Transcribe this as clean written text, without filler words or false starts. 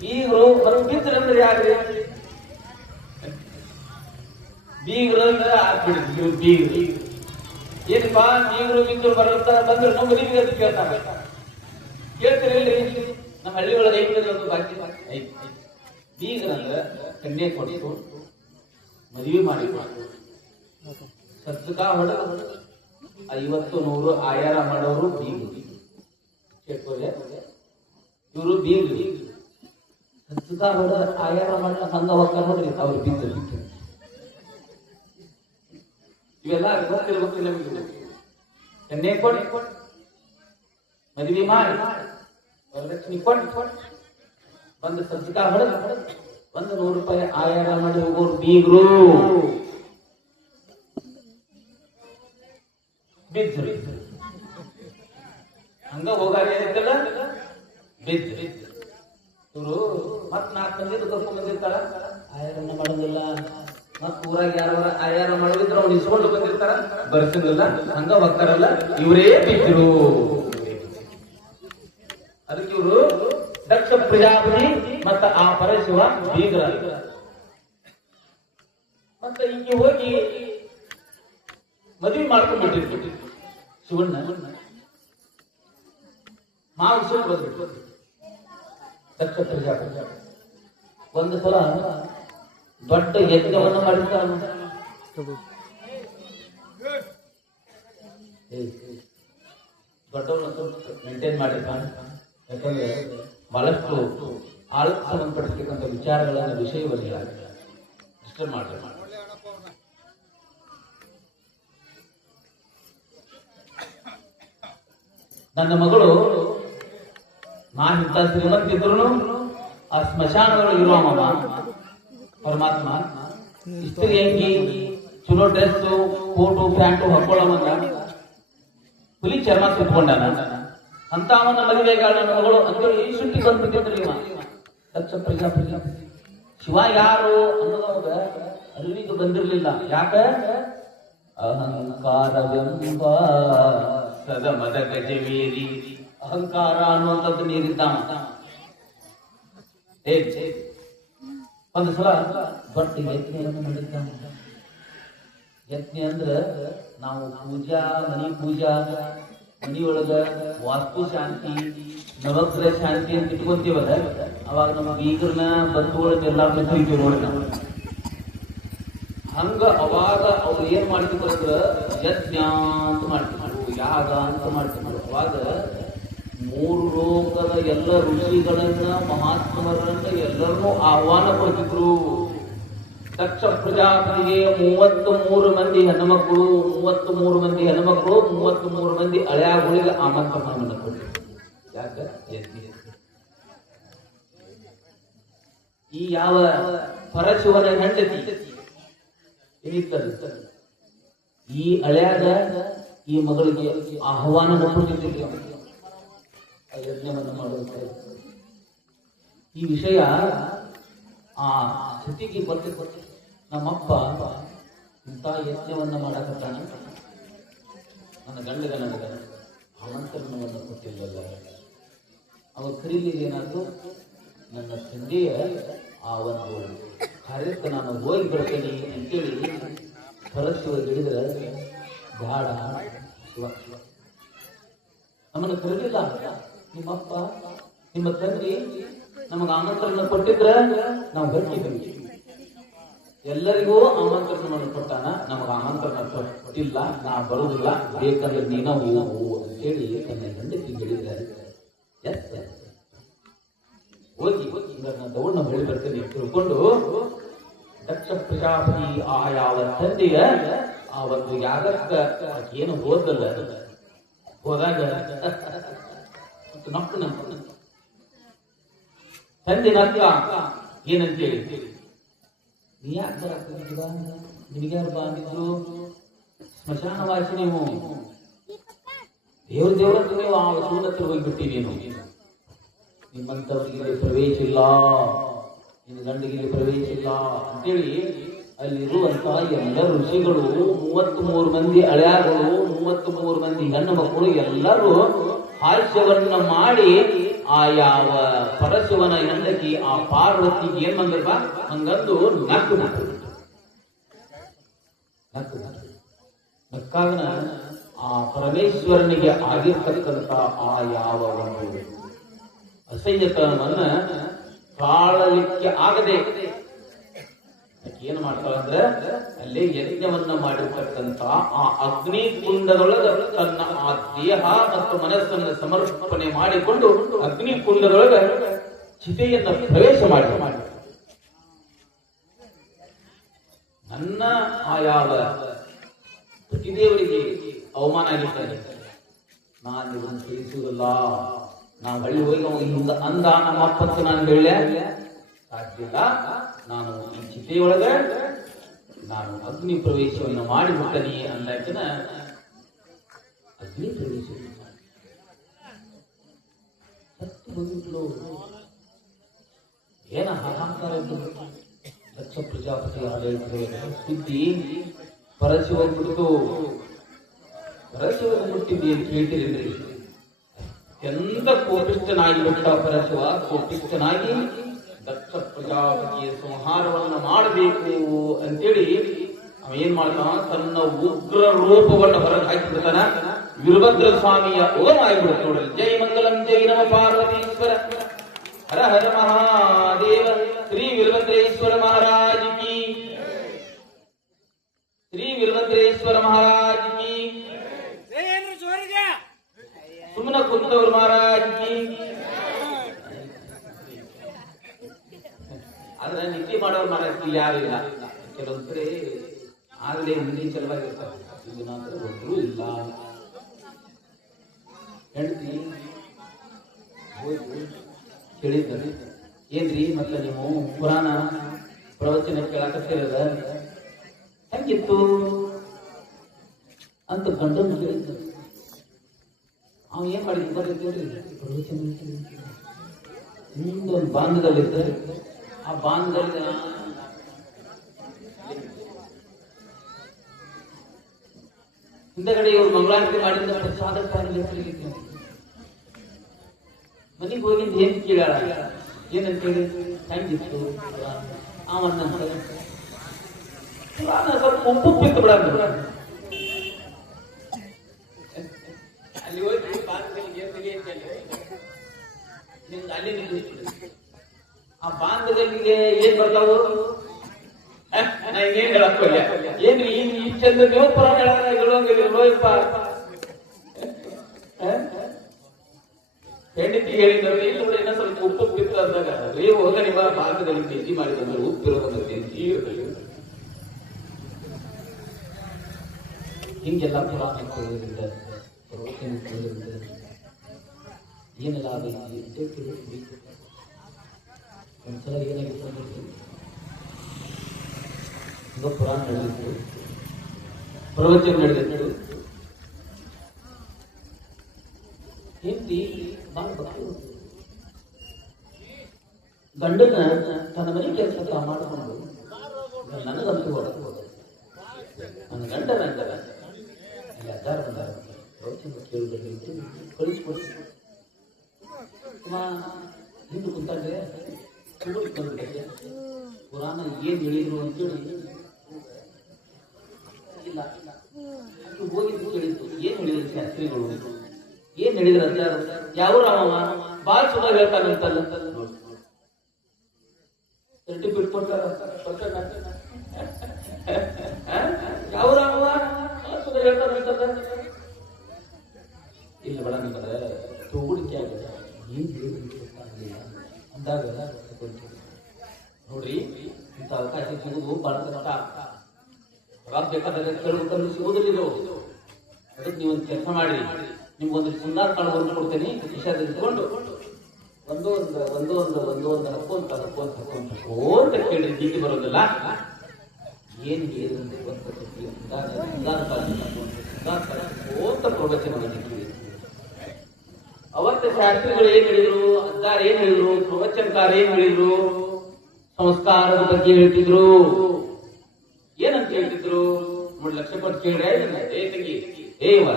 ಬೀಗರು ಬಿದ್ರಂದ್ರೆ ಯಾಕ್ರಿ ಬೀಗರು ಹಾಕ್ಬಿಡಿದ್ರು ಬೀಗರು ಏನಪ್ಪಾ ಬೀಗರು ಬಿದ್ರು ಬರುತ್ತಾ ಬಂದ್ರು ನಮ್ಮ ಮದುವೆ ಅಂತ ಕೇಳ್ತಾರೆ ಕೇಳ್ತೀರಿ ನಮ್ಮ ಹಳ್ಳಿ ಒಳಗೆ ಐದು ಬಾಕಿ ಬೀಗರಂದ್ರೆ ಕನ್ಯೆ ಕೊಟ್ಟು ಮದುವೆ ಮಾಡಿ ಸಜ್ಜಕ ಹೊಡ 50-100 ಆಯಾರ ಮಾಡೋರು ಬೀಗರು ಕೇಳ್ಕೋರೆ ಇವರು ಬೀಗರು ಸಜ್ಜಕ ಹೊಡ ಆಯಾರ ಮಾಡೋ ಹಂಗ ಹೋಗ್ತಾರೆ ನೋಡ್ರಿ ಅವ್ರು ಬಿದ್ದರು ಇವೆಲ್ಲ ಗೊತ್ತಿಲ್ಲ ಕನ್ಯೆ ಕೊಟ್ಟು ಮದುವೆ ಮಾಡಿ ವರದಕ್ಷಿಣೆ ಕೊಟ್ಟು ಒಂದು ಸಜ್ಜಕ ಹೊಡೆದ 100 ರೂಪಾಯಿ ಆಯಾರ ಮಾಡಿ ಹೋಗೋರು ಬೀಗರು ಬಿದ್ರು ಹಂಗ ಹೋಗಾರ ಏನೈತಲ್ಲ ಬಿದ್ರು ಇವರು ಮತ್ 4 ಮಂದಿ ಕರ್ಕೊಂಡ್ ಬಂದಿರ್ತಾರ ಆಯಾರನ್ನ ಮಾಡೋದಿಲ್ಲ ಮತ್ ಊರಾಗ ಯಾರ ಆಯಾರ ಮಾಡಿದ್ರ ಅವ್ನು ಇಸ್ಕೊಂಡು ಬಂದಿರ್ತಾರ ಬರ್ಸಂಗಿಲ್ಲ ಹಂಗ ಹೋಗ್ತಾರಲ್ಲ ಇವರೇ ಬಿದ್ರು ಅದಕ್ಕೆ ಇವರು ದಕ್ಷ ಪ್ರಜಾಪತಿ ಮತ್ತ ಆ ಪರಶಿವ ಬೀಗ್ರ ಮತ್ತ ಈಗ ಹೋಗಿ ಮದುವೆ ಮಾಡ್ಕೊಂಡ್ಬಿಟ್ಟಿರ್ತೀವಿ ಶಿವಣ್ಣ ಮಾವು ಶಿವ ಬಂದ್ಬಿಟ್ಟು ದಕ್ಷ ಪ್ರಜಾಪತಿ ಒಂದು ಸಲ ದೊಡ್ಡ ಯಜ್ಞವನ್ನು ಮಾಡಿರ್ತಾರ ದೊಡ್ಡವನ್ನ ಮೇಂಟೈನ್ ಮಾಡಿರ್ತಾನೆ ಯಾಕಂದ್ರೆ ಬಹಳಷ್ಟು ಆಳಕ್ಕೆ ಸಂಬಂಧಪಟ್ಟಿರ್ತಕ್ಕಂಥ ವಿಚಾರಗಳನ್ನ ವಿಷಯವನ್ನ ಡಿಸ್ಟರ್ಬ್ ಮಾಡ್ತಾರೆ ನನ್ನ ಮಗಳು ಇಂಥ ಶ್ರೀಮಂತಿದ್ರು ಆ ಸ್ಮಶಾನಗಳು ಇರುವ ಪರಮಾತ್ಮ ಇಸ್ತ್ರಿ ಅಂಗಿ ಚಲೋ ಡ್ರೆಸ್ ಕೋಟು ಪ್ಯಾಂಟು ಹಾಕೊಳ್ಳೋವಂಗ ಹುಲಿ ಚರ್ಮ ಸುಟ್ಕೊಂಡಾನ ಅಂತ ಅವನ ಮದುವೆಗಾಳ ನನ್ನ ಮಗಳು ಅಂದ್ರೆ ಈ ಸುಟ್ಟಿ ಬಂದ್ಬಿಟ್ಟಿದ್ರಿ ದಕ್ಷ ಪ್ರಜಾಪತಿ ಶಿವ ಯಾರು ಅನ್ನೋದವಾಗ ಅರಿವಿಗೆ ಬಂದಿರ್ಲಿಲ್ಲ ಯಾಕ ಅಹಂಕಾರವೆಂಬ ಸದಮದ ಗಜವೇರಿ ಅಹಂಕಾರ ಅನ್ನುವಂಥದ್ದು ನೀರಿದ್ದ ಒಂದು ಸಲ ದೊಡ್ಡ ಯಜ್ಞೆಯನ್ನು ಮಾಡಿದ್ದ ಯಜ್ಞ ಅಂದ್ರ ನಾವು ಪೂಜಾ ಮನಿಯೊಳಗ ವಾಸ್ತು ಶಾಂತಿ ನವಗ್ರಹ ಶಾಂತಿ ಅಂತ ಇಟ್ಕೊಂತೀವಲ್ಲ ಅವಾಗ ನಮ್ಮ ಬೀಗರನ್ನ ಬಂಧುಗಳನ್ನೆಲ್ಲ ಬಿಟ್ಟಿರ್ತೀವಿ ನೋಡಿ ನಾವು ಹಂಗ ಅವಾಗ ಅವ್ರು ಏನ್ ಮಾಡ್ತಿದ್ರು ಅಂದ್ರ ಯಜ್ಞ ಅಂತ ಮಾಡ್ತಿದ್ರು ಯಾಗ ಅಂತ ಮಾಡ್ತಿದ್ರು ಅವಾಗ 3 ಲೋಕದ ಎಲ್ಲ ಋಷಿಗಳನ್ನ ಮಹಾತ್ಮರನ್ನ ಎಲ್ಲರನ್ನೂ ಆಹ್ವಾನ ಕೊಡ್ತಿದ್ರು ದಕ್ಷ ಪ್ರಜಾಪತಿಗೆ 33 ಮಂದಿ ಹೆಣ್ಮಕ್ಳು 33 ಮಂದಿ ಹೆಣ್ಮಕ್ಳು 33 ಮಂದಿ ಹಳೆಯಗಳಿಗೆ ಆಮಂತ್ರಣವನ್ನು ಕೊಟ್ಟಿದ್ರು ಯಾಕ ಈ ಯಾವ ಪರಶಿವನ ಹೆಂಡತಿ ಏನಿತ್ತಲ್ಲ ಈ ಹಳೆಯಾಗ ಈ ಮಗಳಿಗೆ ಆಹ್ವಾನ ಕೊಟ್ಟಿದ್ದಿಲ್ಲ ಯಜ್ಞವನ್ನು ಮಾಡುವಂತೆ ಈ ವಿಷಯ ಆ ಸತಿಗೆ ಗೊತ್ತು ನಮ್ಮಪ್ಪ ಇಂಥ ಯಜ್ಞವನ್ನ ಮಾಡಕತ್ತಾನ ನನ್ನ ಗಂಡಗ ನನಗ ಆಮಂತ್ರಣವನ್ನು ಕೊಟ್ಟಿಲ್ಲಲ್ಲ ಅವ ಕರೀಲಿಗೆ ಏನಾದ್ರು ನನ್ನ ತಂದೆಯ ಆ ಒಂದು ಕಾರ್ಯಕ್ಕೆ ನಾನು ಹೋಗಿ ಬರ್ತೇನೆ ಅಂತೇಳಿ ಪರಶಿವ ಹಿಡಿದ್ರೆ ಬೇಡ ನಮ್ಮನ್ನು ಕರೀಲಿಲ್ಲ ನಿಮ್ಮಪ್ಪ ನಿಮ್ಮ ತಂದೆ ನಮಗೆ ಆಮಂತ್ರಣ ಕೊಟ್ಟಿದ್ರೆ ನಾವು ಬರ್ತೀವಿ ಎಲ್ಲರಿಗೂ ಆಮಂತ್ರಣವನ್ನು ಕೊಟ್ಟಾನ ನಮಗೆ ಆಮಂತ್ರಣ ಕೊಟ್ಟಿಲ್ಲ ನಾ ಬರುವುದಿಲ್ಲ ಬೇಕಂದ್ರೆ ನೀನ ಹೋಗು ಅಂತೇಳಿ ತನ್ನ ಹೆಂಡತಿ ಹೇಳಿದ್ದಾರೆ ಹೋಗಿ ದೌಡ್ ನಾವು ಹೇಳಿ ಬರ್ತೇನೆ ತಿಳ್ಕೊಂಡು ದಕ್ಷ ಪ್ರಜಾಪತಿ ಆ ಯಾವ ತಂದೆಯ ಆ ಒಂದು ಯಾಗಕ್ಕ ಏನು ಹೋದಲ್ಲ ಹೋದಾಗ ನಪ್ಪನ ತಂದೆ ನಕ್ಕ ಏನಂತೇಳಿ ನೀ ಯಾಕೆ ಬರಾಕ್ತಿದ್ದ ನಿನಗ್ಯಾರು ಬಂದಿದ್ರು ಸ್ಮಶಾನ ವಾಸಿ ನೀವು ದೇವ್ರ ನೀವು ಆ ಶಿವನ ಹತ್ರ ಹೋಗ್ಬಿಟ್ಟಿವಿ ನೀವು ನಿಮ್ಮಂಥವ್ರಿಗೆ ಪ್ರವೇಶ ಇಲ್ಲ ನಿನ್ನ ಗಂಡಿಗೆ ಪ್ರವೇಶ ಇಲ್ಲ ಅಂತೇಳಿ ಅಲ್ಲಿರುವಂತ ಎಲ್ಲ ಋಷಿಗಳು 33 ಮಂದಿ ಹಳ್ಯಾಗಳು 33 ಮಂದಿ ಹೆಣ್ಣು ಮಕ್ಕಳು ಎಲ್ಲರೂ ಹಾಸ್ಯವನ್ನ ಮಾಡಿ ಆ ಯಾವ ಪರಶಿವನ ಹೆಂಡತಿ ಆ ಪಾರ್ವತಿಗೆ ಏನ್ ಬಂದ್ರಪ್ಪ ಹಂಗಂದು ನಕ್ಕಾಗನ ಆ ಪರಮೇಶ್ವರನಿಗೆ ಆಗಿರ್ತಕ್ಕಂಥ ಆ ಯಾವ ಒಂದು ಅಸಹ್ಯತನವನ್ನ ಕಾಳಲಿಕ್ಕೆ ಆಗದೆ ಏನ್ ಮಾಡ್ತಾಳಂದ್ರೆ ಅಲ್ಲಿ ಯಜ್ಞವನ್ನ ಮಾಡಿರ್ತಕ್ಕಂಥ ಆ ಅಗ್ನಿ ಕುಂಡದೊಳಗ ತನ್ನ ಆ ದೇಹ ಮತ್ತು ಮನಸ್ಸನ್ನು ಸಮರ್ಪಣೆ ಮಾಡಿಕೊಂಡು ಅಗ್ನಿ ಕುಂಡದೊಳಗ ಚಿತೆಯನ್ನ ಪ್ರವೇಶ ಮಾಡಿ ನನ್ನ ಆ ಯಾವ ಪತಿದೇವರಿಗೆ ಅವಮಾನ ಆಗಿರ್ತಾರೆ, ನಾನು ಇದನ್ನು ತಿಳಿಸುವುದಿಲ್ಲ, ನಾವು ಹಳ್ಳಿ ಹೋಗಿ ಅಂದ ನಮ್ಮ ಅಪ್ಪತ್ತು ನಾನು ಹೇಳ ಸಾಧ್ಯಲ್ಲ, ನಾನು ಈ ಚಿತೆಯೊಳಗ ನಾನು ಅಗ್ನಿ ಪ್ರವೇಶವನ್ನು ಮಾಡಿಬಿಟ್ಟನಿ ಅಂದಾಕಿನ ಅಗ್ನಿ ಪ್ರವೇಶ ಏನ ಹಾಹಾಕಾರ ದಕ್ಷ ಪ್ರಜಾಪತಿ ಸುದ್ದಿ ಪರಶಿವ ಬಿಟ್ಟು ಪರಶಿವ ಮುಟ್ಟಿದ್ದಿ ಅಂತ ಹೇಳ್ತೀರಿ. ಎಂತ ಕೋಪಿಷ್ಠನಾಗಿ ಬಿಟ್ಟ ಪರಶಿವ, ಕೋಪಿಷ್ಠನಾಗಿ ದಕ್ಷ ಪ್ರಜಾಪತಿಯ ಸಂಹಾರವನ್ನು ಮಾಡಬೇಕು ಅಂತೇಳಿ ಅವ ಏನ್ ಮಾಡ್ತಾನ, ತನ್ನ ಉಗ್ರ ರೂಪವನ್ನು ಹೊರಗೆ ಹಾಕಿಬಿಡ್ತಾನ. ವೀರಭದ್ರ ಸ್ವಾಮಿಯ ಓಂ ಆಗಿಬಿಡುತ್ತೆ ನೋಡಲಿ. ಜೈ ಮಂಗಲಂ ಜೈ ನಮ ಪಾರ್ವತೀಶ್ವರ ಹರ ಹರ ಮಹಾದೇವ. ಶ್ರೀ ವೀರಭದ್ರೇಶ್ವರ ಮಹಾರಾಜ್ ಕಿ, ಶ್ರೀ ವೀರಭದ್ರೇಶ್ವರ ಮಹಾರಾಜ್ ಕಿ, ಸುಮ್ಮನ ಕುಂತವ್ರ ಮಹಾರಾಜ್ ಕಿ. ಆದ್ರೆ ನಿದ್ದೆ ಮಾಡೋರು ಮಹಾರಾಜ್ ಯಾರಿಲ್ಲ, ಕೆಲವೊಂದ್ಸರಿ ಆಗಲೇ ಮುಂದಿನ ಚಲವಾಗಿರ್ತಾರೆ, ಇದನ್ನಾದ್ರೆ ಒಬ್ರು ಇಲ್ಲ. ಹೆಂಡತಿ ಹೋಯ್ತು ಕೇಳಿದ್ರಿ, ಏನ್ರಿ ಮತ್ತೆ ನೀವು ಪುರಾಣ ಪ್ರವಚನ ಕೇಳಕತ್ತಿರದ ಹೆಂಗಿತ್ತು ಅಂತ ಗಂಡನ ಕೇಳಿದ್ದ. ಅವ ಏನ್ ಮಾಡಿದ್ ಬರ್ರಿ ಪ್ರವಚನ ಮುಂದೊಂದು ಬಾಂಧದಲ್ಲಿದ್ದಾರೆ. ಆ ಬಾಂಧದಲ್ಲಿ ಹಿಂದಗಡೆ ಇವರು ಮಂಗಳಾರತಿ ಮಾಡಿದ ಪ್ರಸಾದ ಮನೆಗೆ ಹೋಗಿದ್ದು ಏನ್ ಕೇಳಾಳ, ಏನಂತ ಹೇಳಿ ಹೆಂಗಿತ್ತು ಅವನ್ನ ಸ್ವಲ್ಪ ಉಪ್ಪು ಬಿತ್ತು ಬಿಡ ಅಲ್ಲಿ ಹೋಗಿ ಅಲ್ಲಿ ಆ ಬಾಂಧವರಿಗೆ ಏನ್ ಬರ್ತಾವು, ನಾ ಏನ್ ಹೇಳಕ್ಕೋಲ್ಲ, ಏನ್ ಈ ಚಂದ ನೀವು ಪುರಾಣ ಹೇಳುವಂಗಿಲ್ಲಪ್ಪ. ಹೆಂಡತಿ ಹೇಳಿದ್ರೆ ಇಲ್ಲ ಬಿಡ, ಇನ್ನ ಸ್ವಲ್ಪ ಉಪ್ಪು ಬಿತ್ತು ಅಂದಾಗ ನೀವು ಹೋದ ನಿಮ್ಮ ಭಾಗದಲ್ಲಿ ತಿಂಡಿ ಮಾಡಿದಂದ್ರೆ ಉಪ್ಪಿರೋದನ್ನು ತಿಂಡಿ ಹಿಂಗೆಲ್ಲ ಪುರಾಣ ಕೇಳೋದ್ರಿಂದ ಪ್ರವಚನ ಕೇಳೋದ್ರಿಂದ ಏನೆಲ್ಲ ಆಗೈತಿ ಒಂದ್ಸಲ ಏನಾಗಿತ್ತು, ಪುರಾಣ ನಡೆದಿತ್ತು, ಪ್ರವಚನ ನಡೆದಿತ್ತು. ಹೆಂಡತಿ ಬಹಳ ಭಕ್ತಿ, ಗಂಡನ ತನ್ನ ಮನೆ ಕೆಲಸ ಮಾಡಿಕೊಂಡು ನನಗಂತೂ ನನ್ನ ಗಂಡನ ಅಂತಾರೆ ಅಲ್ಲಿ ಅಜ್ಜಾರ ಬಂದಾರ ಪ್ರವಚನ ಕೇಳುವುದಕ್ಕೆ ಕಳಿಸ್ಕೊಡಿ ಹಿಂದೆ ಕುಂತಾಗೆ ಪುರಾಣ ಏನ್ ಹೇಳಿದ್ರು ಅಂತೇಳಿ ಇಲ್ಲ ಹೋಗಿದ್ದು ಕೇಳಿದ್ದು ಏನ್ ಹೇಳಿದ್ರು ಶಾಸ್ತ್ರಿಗಳು, ಏನ್ ಹೇಳಿದ್ರ ಅಜ್ಜಾರ, ಯಾವ ರಾಮವ ಬಾಳ ಸುಖ ಹೇಳ್ತಾನಂತಲ್ಲ, ಸರ್ಟಿಫಿಕೇಟ್ ಕೊಟ್ಟಾರ ಯಾವ ರಾಮವ ಸುಖ ಹೇಳ್ತಾನಂತಲ್ಲ. ಇಲ್ಲ ಬೇಡ ನಿಮ್ಮದ ತೋಗುಡಿಕೆ ಆಗಿದೆ ಏನ್ ಅಂದಾಗ ನೋಡ್ರಿ, ಇಂಥ ಅವಕಾಶ ಸಿಗುವುದು ಬಹಳ ಕಷ್ಟ. ಅವಾಗ ಬೇಕಾದಾಗ ಕೇಳುವುದನ್ನು ಸಿಗುವುದಿಲ್ಲ. ಅದಕ್ಕೆ ನೀವೊಂದು ಕೆಲಸ ಮಾಡಿ, ನಿಮ್ಗೊಂದು ಸುಂದರ ಕಾಳು ಹೊರಗೆ ಕೊಡ್ತೇನೆ, ವಿಷಯದಲ್ಲಿ ತಗೊಂಡು ಒಂದೊಂದು ಹಕ್ಕೊಂತ ಕೇಳಿ ಗೀತಿ ಬರೋದಿಲ್ಲ. ಏನ್ ಪ್ರವಚನ ಅವತ್ತ ಶಾಸ್ತ್ರಿಗಳು ಏನ್ ಹೇಳಿದ್ರು, ಅಜ್ಜಾರ ಏನ್ ಹೇಳಿದ್ರು, ಪ್ರವಚನಕಾರ ಏನ್ ಹೇಳಿದ್ರು, ಸಂಸ್ಕಾರದ ಬಗ್ಗೆ ಹೇಳ್ತಿದ್ರು. ಲಕ್ಷ ಪಟ್ಟು ಕೇಳ್ರಿ ಏ ತಂಗಿ ಏ ವಾ